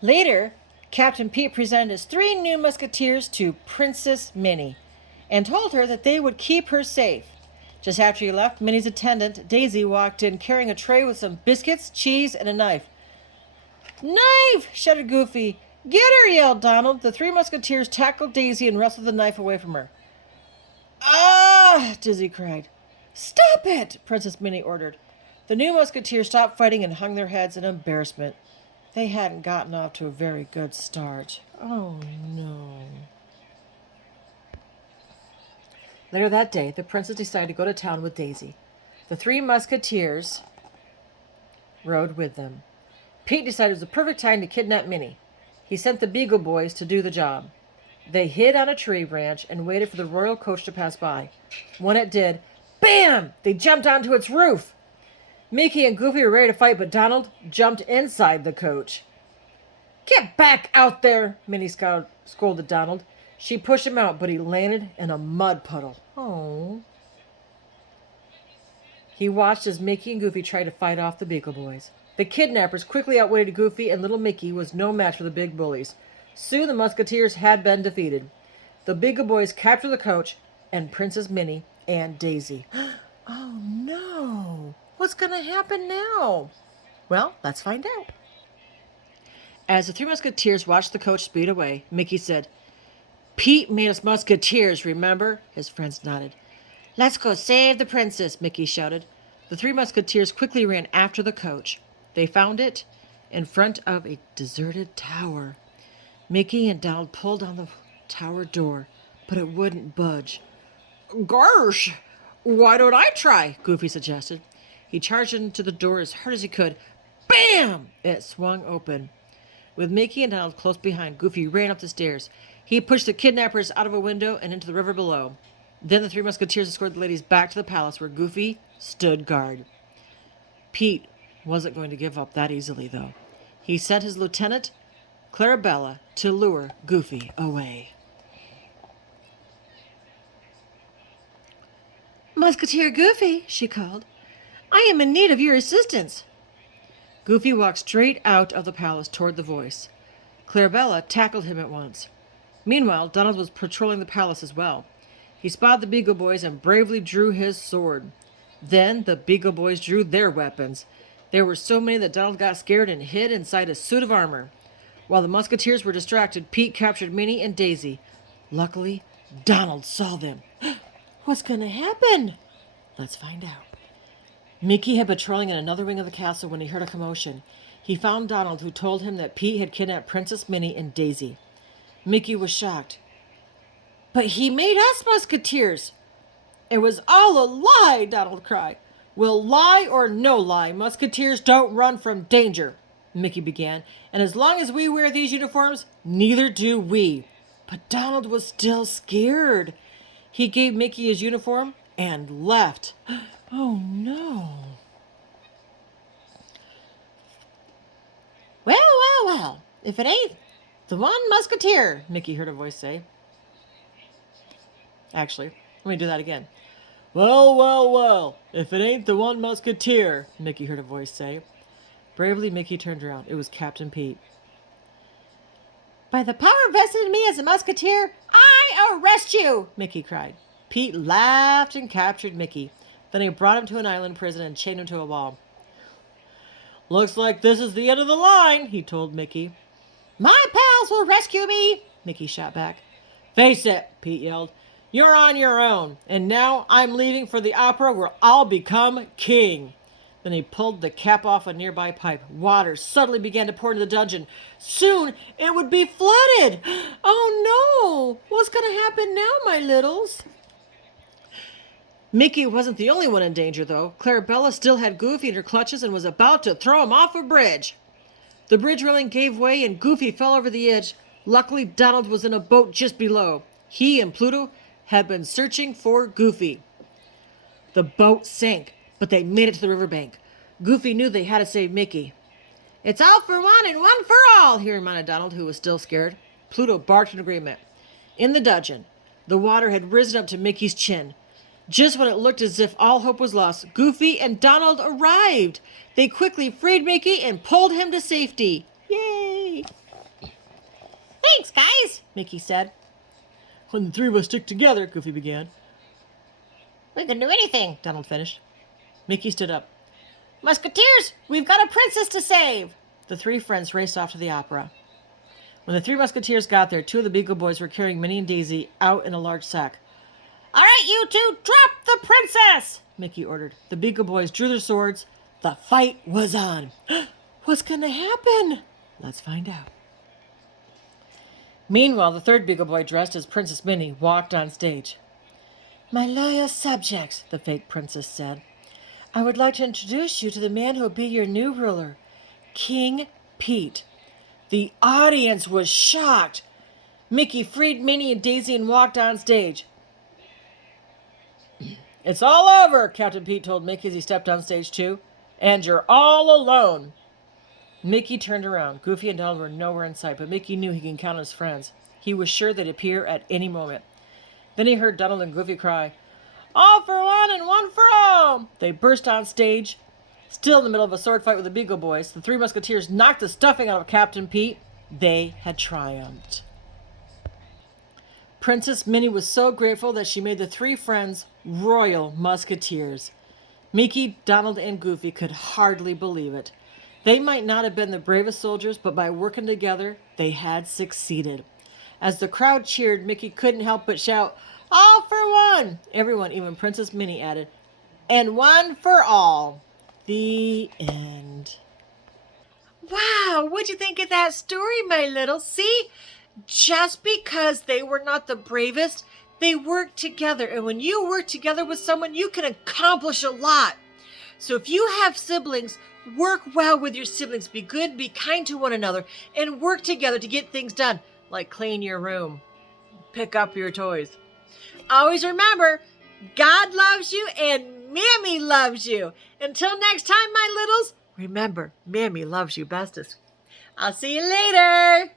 Later, Captain Pete presented his 3 new musketeers to Princess Minnie and told her that they would keep her safe. Just after he left, Minnie's attendant, Daisy, walked in carrying a tray with some biscuits, cheese, and a knife. "Knife!" shouted Goofy. "Get her!" yelled Donald. The 3 musketeers tackled Daisy and wrestled the knife away from her. "Ah!" Dizzy cried. "Stop it!" Princess Minnie ordered. The new musketeers stopped fighting and hung their heads in embarrassment. They hadn't gotten off to a very good start. Oh no. Later that day, the princess decided to go to town with Daisy. The 3 musketeers rode with them. Pete decided it was the perfect time to kidnap Minnie. He sent the Beagle Boys to do the job. They hid on a tree branch and waited for the royal coach to pass by. When it did, bam! They jumped onto its roof. Mickey and Goofy were ready to fight, but Donald jumped inside the coach. "Get back out there!" Minnie scolded Donald. She pushed him out, but he landed in a mud puddle. Oh. He watched as Mickey and Goofy tried to fight off the Beagle Boys. The kidnappers quickly outwitted Goofy, and little Mickey was no match for the big bullies. Soon the musketeers had been defeated. The Beagle Boys captured the coach and Princess Minnie and Daisy. Oh no! What's going to happen now? Well, let's find out. As the 3 musketeers watched the coach speed away, Mickey said, "Pete made us musketeers, remember?" His friends nodded. "Let's go save the princess," Mickey shouted. The 3 musketeers quickly ran after the coach. They found it in front of a deserted tower. Mickey and Donald pulled on the tower door, but it wouldn't budge. "Gosh, why don't I try?" Goofy suggested. He charged into the door as hard as he could. Bam! It swung open. With Mickey and Donald close behind, Goofy ran up the stairs. He pushed the kidnappers out of a window and into the river below. Then the 3 musketeers escorted the ladies back to the palace where Goofy stood guard. Pete wasn't going to give up that easily, though. He sent his lieutenant, Clarabella, to lure Goofy away. "Musketeer Goofy," she called, "I am in need of your assistance." Goofy walked straight out of the palace toward the voice. Clarabella tackled him at once. Meanwhile, Donald was patrolling the palace as well. He spotted the Beagle Boys and bravely drew his sword. Then the Beagle Boys drew their weapons. There were so many that Donald got scared and hid inside a suit of armor. While the musketeers were distracted, Pete captured Minnie and Daisy. Luckily, Donald saw them. What's going to happen? Let's find out. Mickey had been patrolling in another wing of the castle when he heard a commotion. He found Donald, who told him that Pete had kidnapped Princess Minnie and Daisy. Mickey was shocked. "But he made us musketeers!" "It was all a lie!" Donald cried. "Well, lie or no lie, musketeers don't run from danger," Mickey began. "And as long as we wear these uniforms, neither do we." But Donald was still scared. He gave Mickey his uniform and left. Oh no. Well, if it ain't the 1 musketeer, Mickey heard a voice say. Actually, let me do that again. Well, if it ain't the 1 musketeer, Mickey heard a voice say. Bravely, Mickey turned around. It was Captain Pete. "By the power vested in me as a musketeer, I arrest you!" Mickey cried. Pete laughed and captured Mickey. Then he brought him to an island prison and chained him to a wall. "Looks like this is the end of the line," he told Mickey. "My pals will rescue me," Mickey shot back. "Face it," Pete yelled. "You're on your own, and now I'm leaving for the opera where I'll become king." Then he pulled the cap off a nearby pipe. Water suddenly began to pour into the dungeon. Soon it would be flooded. Oh no! What's going to happen now, my littles? Mickey wasn't the only one in danger, though. Clarabella still had Goofy in her clutches and was about to throw him off a bridge. The bridge railing gave way and Goofy fell over the edge. Luckily, Donald was in a boat just below. He and Pluto had been searching for Goofy. The boat sank, but they made it to the riverbank. Goofy knew they had to save Mickey. "It's all for one and one for all," he reminded Donald, who was still scared. Pluto barked in agreement. In the dungeon, the water had risen up to Mickey's chin. Just when it looked as if all hope was lost, Goofy and Donald arrived. They quickly freed Mickey and pulled him to safety. Yay! Mickey said. When the three of us stick together, Goofy began. We can do anything, Donald finished. Mickey stood up. Musketeers, we've got a princess to save! The three friends raced off to the opera. When the three Musketeers got there, two of the Beagle Boys were carrying Minnie and Daisy out in a large sack. All right, you two, drop the princess! Mickey ordered. The Beagle Boys drew their swords. The fight was on. What's going to happen? Let's find out. Meanwhile, the third Beagle Boy, dressed as Princess Minnie, walked on stage. My loyal subjects, the fake princess said, I would like to introduce you to the man who will be your new ruler, King Pete. The audience was shocked. Mickey freed Minnie and Daisy and walked on stage. It's all over, Captain Pete told Mickey as he stepped on stage too. And you're all alone. Mickey turned around. Goofy and Donald were nowhere in sight, but Mickey knew he could count on his friends. He was sure they'd appear at any moment. Then he heard Donald and Goofy cry, all for one and one for all! They burst on stage. Still in the middle of a sword fight with the Beagle Boys, the three Musketeers knocked the stuffing out of Captain Pete. They had triumphed. Princess Minnie was so grateful that she made the three friends royal Musketeers. Mickey, Donald, and Goofy could hardly believe it. They might not have been the bravest soldiers, but by working together, they had succeeded. As the crowd cheered, Mickey couldn't help but shout, all for one! Everyone, even Princess Minnie, added, and one for all. The end. Wow, what'd you think of that story, my little? See? Just because they were not the bravest, they worked together. And when you work together with someone, you can accomplish a lot. So if you have siblings, work well with your siblings. Be good, be kind to one another, and work together to get things done, like clean your room, pick up your toys. Always remember, God loves you and Mammy loves you. Until next time, my littles, remember, Mammy loves you bestest. I'll see you later.